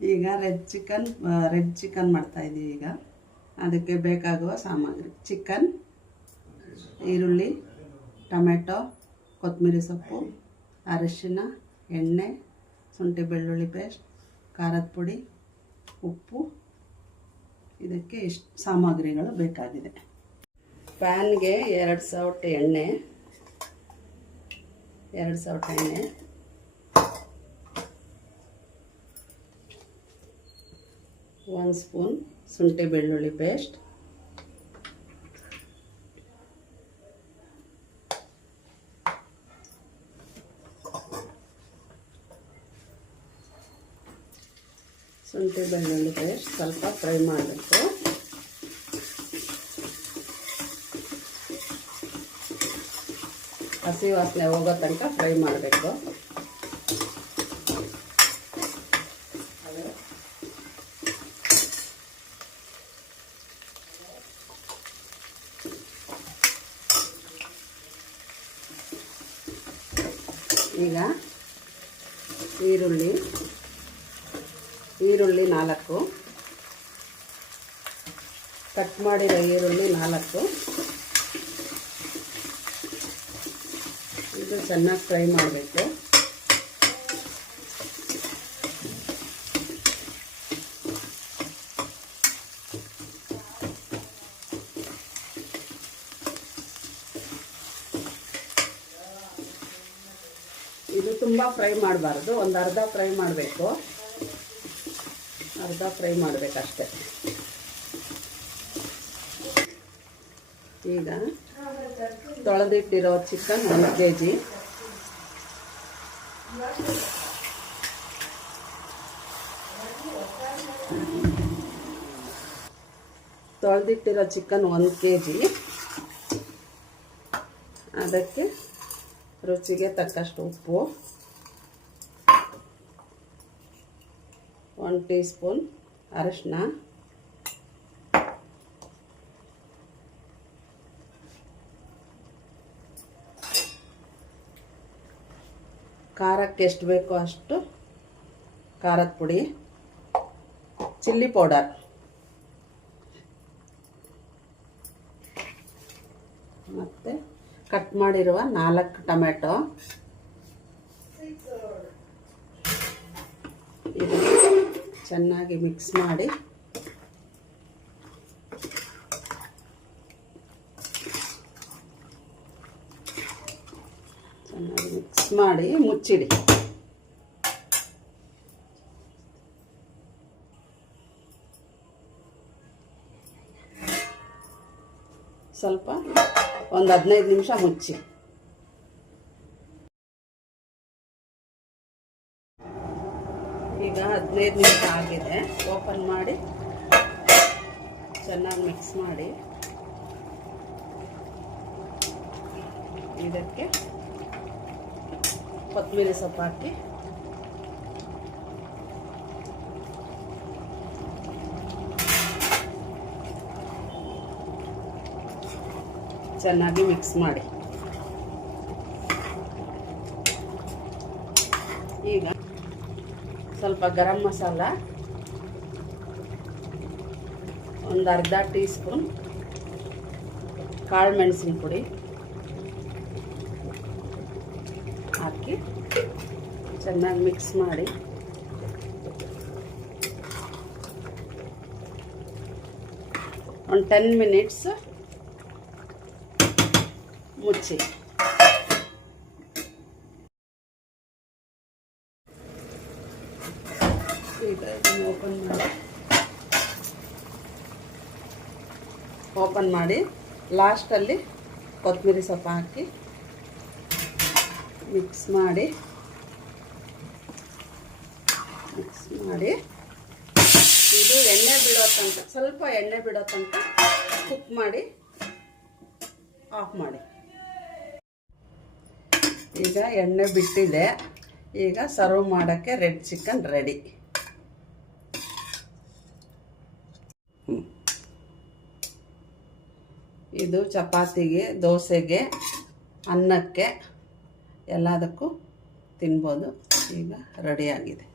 ಈಗ red chicken ಮಾಡ್ತಾ ಇದ್ದೀವಿ. ಈಗ ಅದಕ್ಕೆ ಬೇಕಾಗುವ ಸಾಮಗ್ರಿ: ಚಿಕನ್, ಈರುಳ್ಳಿ, ಟೊಮೆಟೊ, ಕೊತ್ತಂಬರಿ ಸೊಪ್ಪು, ಅರಿಶಿನ, ಎಣ್ಣೆ, ಶುಂಠಿ ಬೆಳ್ಳುಳ್ಳಿ ಪೇಸ್ಟ್, ಖಾರದ ಪುಡಿ, ಉಪ್ಪು. ಇದಕ್ಕೆ ಇಷ್ಟು ಸಾಮಗ್ರಿಗಳು ಬೇಕಾಗಿದೆ. ಪ್ಯಾನ್ಗೆ 2 ಸೌಟು ಎಣ್ಣೆ, 1 ಸ್ಪೂನ್ ಶುಂಠಿ ಬೆಳ್ಳುಳ್ಳಿ ಪೇಸ್ಟ್, ಸ್ವಲ್ಪ ಫ್ರೈ ಮಾಡಬೇಕು. ಹಸಿ ವಾಸನೆ ಹೋಗೋ ತನಕ ಫ್ರೈ ಮಾಡಬೇಕು. ಈಗ ಈರುಳ್ಳಿ 4, ಕಟ್ ಮಾಡಿರೋ ಈರುಳ್ಳಿ 4, ಇದು ಚೆನ್ನಾಗಿ ಫ್ರೈ ಮಾಡಬೇಕು. ಇದು ತುಂಬ ಫ್ರೈ ಮಾಡಬಾರ್ದು, ಒಂದು ಅರ್ಧ ಫ್ರೈ ಮಾಡಬೇಕು. ಮಾಡಬೇಕಷ್ಟೆ. ಈಗ ತೊಳೆದಿಟ್ಟಿರೋ ಚಿಕನ್ 1 kg, ಅದಕ್ಕೆ ರುಚಿಗೆ ತಕ್ಕಷ್ಟು ಉಪ್ಪು, 1 ಟೀ ಸ್ಪೂನ್ ಅರಿಶಿನ, ಖಾರಕ್ಕೆ ಎಷ್ಟು ಬೇಕೋ ಅಷ್ಟು ಖಾರದ ಪುಡಿ, ಚಿಲ್ಲಿ ಪೌಡರ್, ಮತ್ತು ಕಟ್ ಮಾಡಿರುವ 4 ಟೊಮೆಟೊ. ಇದನ್ನು ಚೆನ್ನಾಗಿ ಮಿಕ್ಸ್ ಮಾಡಿ ಮುಚ್ಚಿಡಿ. ಸ್ವಲ್ಪ ಒಂದು 15 ನಿಮಿಷ ಮುಚ್ಚಿ. ಈಗ 15 ನಿಮಿಷ ಆಗಿದೆ. ಓಪನ್ ಮಾಡಿ ಚೆನ್ನಾಗಿ ಮಿಕ್ಸ್ ಮಾಡಿ ಇದಕ್ಕೆ ಕೊತ್ತಂಬರಿ ಸೊಪ್ಪು ಹಾಕಿ ಚೆನ್ನಾಗಿ ಮಿಕ್ಸ್ ಮಾಡಿ. ಈಗ ಸ್ವಲ್ಪ ಗರಂ ಮಸಾಲ, ಒಂದು ಅರ್ಧ ಟೀ ಸ್ಪೂನ್ ಕಾಳು ಮೆಣಸಿನ ಪುಡಿ ಹಾಕಿ ಚೆನ್ನಾಗಿ ಮಿಕ್ಸ್ ಮಾಡಿ ಒಂದು 10 ಮಿನಿಟ್ಸ್ ಮುಚ್ಚಿ. ಈಗ ಇದನ್ನು ಓಪನ್ ಮಾಡಿ ಲಾಸ್ಟಲ್ಲಿ ಕೊತ್ತಂಬರಿ ಸೊಪ್ಪು ಹಾಕಿ ಮಿಕ್ಸ್ ಮಾಡಿ ಇದು ಎಣ್ಣೆ ಬಿಡೋ ತನಕ, ಸ್ವಲ್ಪ ಎಣ್ಣೆ ಬಿಡೋ ತನಕ ಕುಕ್ ಮಾಡಿ ಆಫ್ ಮಾಡಿ. ಈಗ ಎಣ್ಣೆ ಬಿಟ್ಟಿದೆ. ಈಗ ಸರ್ವ್ ಮಾಡೋಕ್ಕೆ ರೆಡ್ ಚಿಕನ್ ರೆಡಿ. ಇದು ಚಪಾತಿಗೆ, ದೋಸೆಗೆ, ಅನ್ನಕ್ಕೆ ಎಲ್ಲದಕ್ಕೂ ತಿನ್ಬೋದು. ಈಗ ರೆಡಿಯಾಗಿದೆ.